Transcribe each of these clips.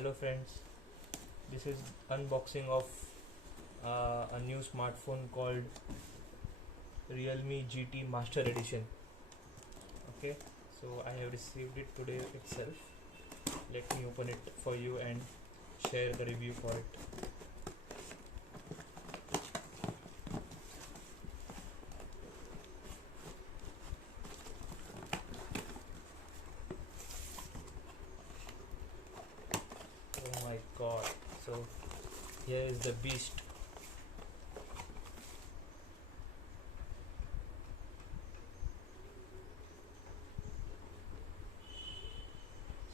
Hello friends, this is unboxing of a new smartphone called Realme GT Master Edition. Okay, so I have received it today itself. Let me open it for you and share the review for it. Oh my god, so here is the beast.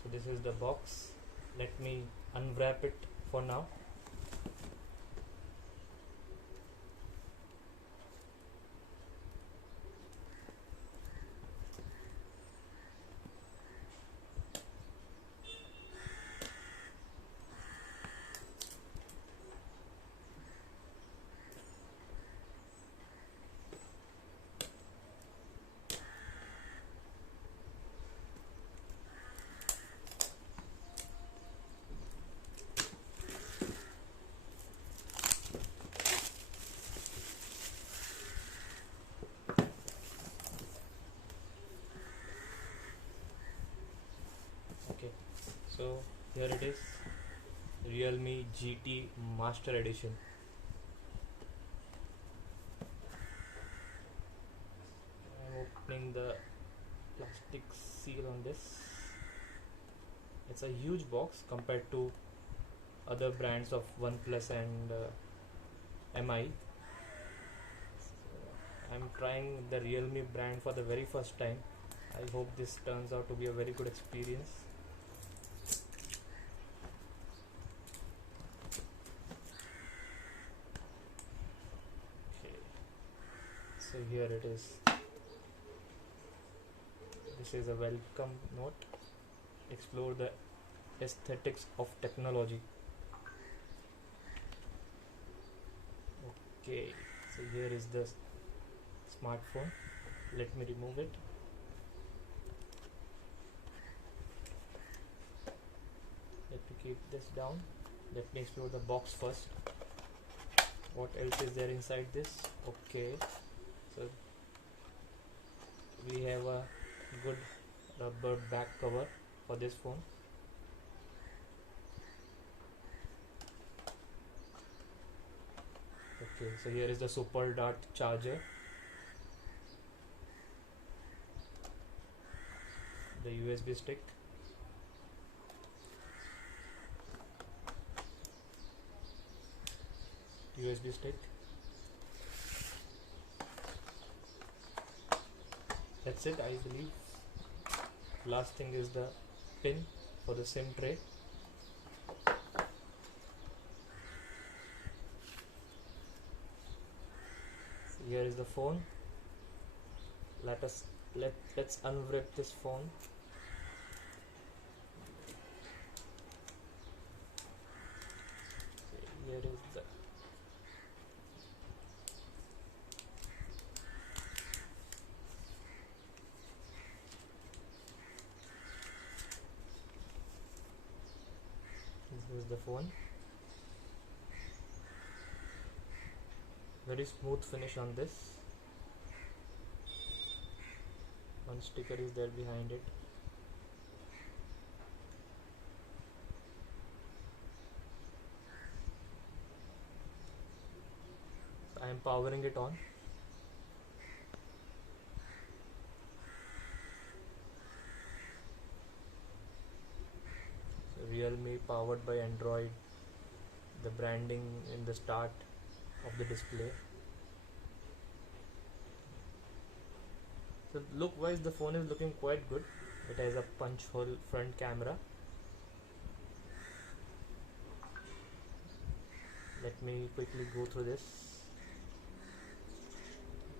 So this is the box. Let me unwrap it for now. Okay, so here it is, Realme GT Master Edition. I'm opening the plastic seal on this. It's a huge box compared to other brands of OnePlus and MI. I'm trying the Realme brand for the very first time. I hope this turns out to be a very good experience. Okay, so here it is. This is a welcome note. Explore the aesthetics of technology. Okay, so here is the smartphone. Let me remove it. Let me keep this down. Let me explore the box first. What else is there inside this? Okay, so we have a good rubber back cover for this phone. Okay, so here is the Super Dart charger, the USB stick, that's it, I believe. Last thing is the pin for the SIM tray. Here is the phone. Let's unwrap this phone. Here is the this is the phone. Very smooth finish on this. One sticker is there behind it. So I am powering it on. So Realme powered by Android. The branding in the start of the display. So look wise, the phone is looking quite good. It has a punch hole front camera. Let me quickly go through this.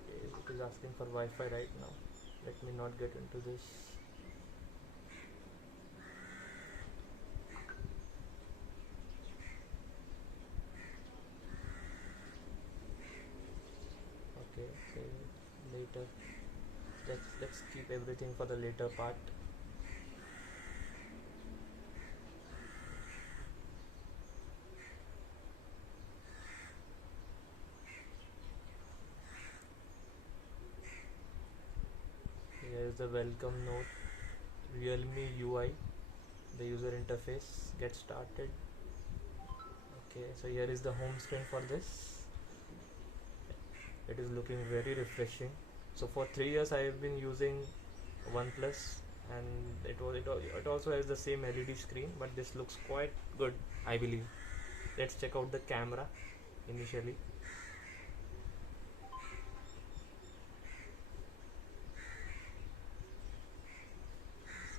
Okay, it is asking for Wi-Fi right now. Let me not get into this. Okay, so later. Let's keep everything for the later part. Here's the welcome note, Realme UI, the user interface. Get started. Okay, so here is the home screen for this. It is looking very refreshing. So for 3 years I have been using OnePlus, and it also has the same LED screen, but this looks quite good, I believe. Let's check out the camera initially.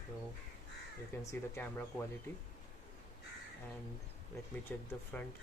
So you can see the camera quality, and let me check the front